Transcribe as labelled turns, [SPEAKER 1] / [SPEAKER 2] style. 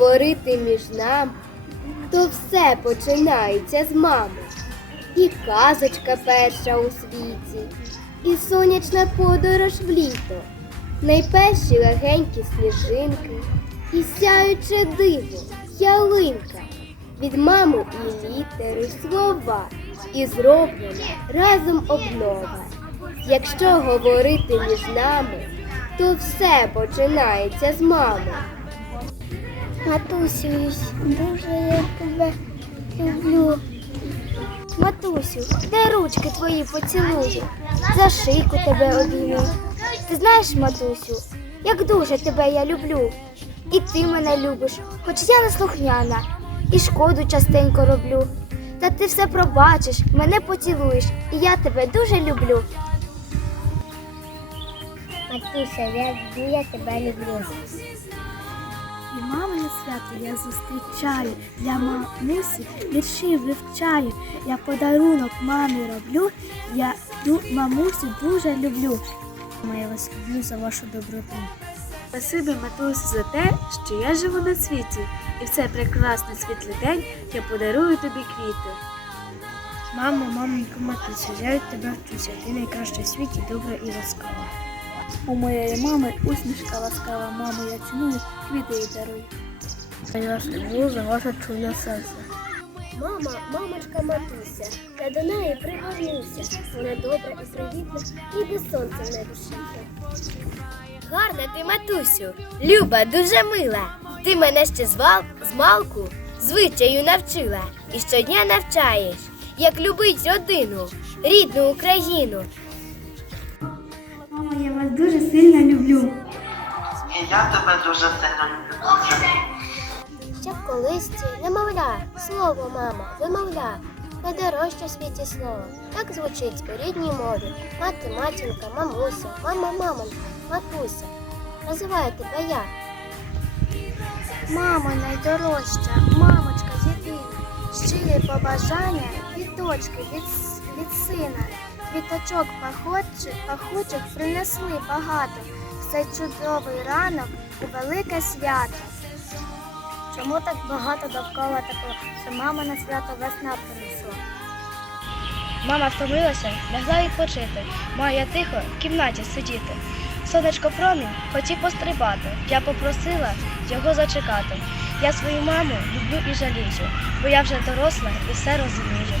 [SPEAKER 1] говорити між нами, то все починається з мами. І казочка перша у світі, і сонячна подорож в літо, найперші легенькі сніжинки, і сяюче диво, ялинка, від мами і літери слова, і зроблена разом обнова. Якщо говорити між нами, то все починається з мами. Матусю, дуже я тебе люблю. Матусю, дай ручки твої поцілую, за шийку тебе обійму. Ти знаєш, матусю, як дуже тебе я люблю. І ти мене любиш, хоч я не слухняна, і шкоду частенько роблю. Та ти все пробачиш, мене поцілуєш, і я тебе дуже люблю. Матуся, я, я тебе люблю.
[SPEAKER 2] І свято я зустрічаю, для мамусі вірші вивчаю. Я подарунок мамі роблю, я мамусю дуже люблю. Я вас люблю за вашу доброту.
[SPEAKER 3] Спасибі, матусю, за те, що я живу на світі, і в цей прекрасний світлий день я подарую тобі квіти.
[SPEAKER 2] Мамо, маменько, матусю, я від тебе вчуся. Ти найкраща в світі, добра і ласкава. У моєї мами усмішка ласкава, мамо, я ціную, квіти їй дарую. Я вас люблю за ваше чуйне серце.
[SPEAKER 1] Мама, мамочка матуся, я до неї пригорнуся. Вона добра і привітна, ніби сонце на душі. Гарна ти, матусю, Люба, дуже мила. Ти мене ще з, вал... з малку звичаю навчила і щодня навчаєш, як любить родину, рідну Україну.
[SPEAKER 2] Мамо, я вас дуже сильно люблю.
[SPEAKER 4] І я тебе дуже сильно люблю.
[SPEAKER 1] Ще в колисці немовля, слово мама, вимовля, найдорожче в світі слово. Так звучить у рідній мові. Мати, матінка, мамуся, мама, мамонька, матуся. Називаю тебе я. Мамо найдорожча, мамочка єдина, щирі побажання від дочки, від, від сина. Квіточок пахучих принесли багато цей чудовий ранок у велике свято. Чому так багато довкола тепло, що мама на свято весна принесла?
[SPEAKER 2] Мама втомилася, лягла відпочити. Маю тихо в кімнаті сидіти. Сонечко промінь хотів пострибати. Я попросила його зачекати. Я свою маму люблю і жалію, бо я вже доросла і все розумію.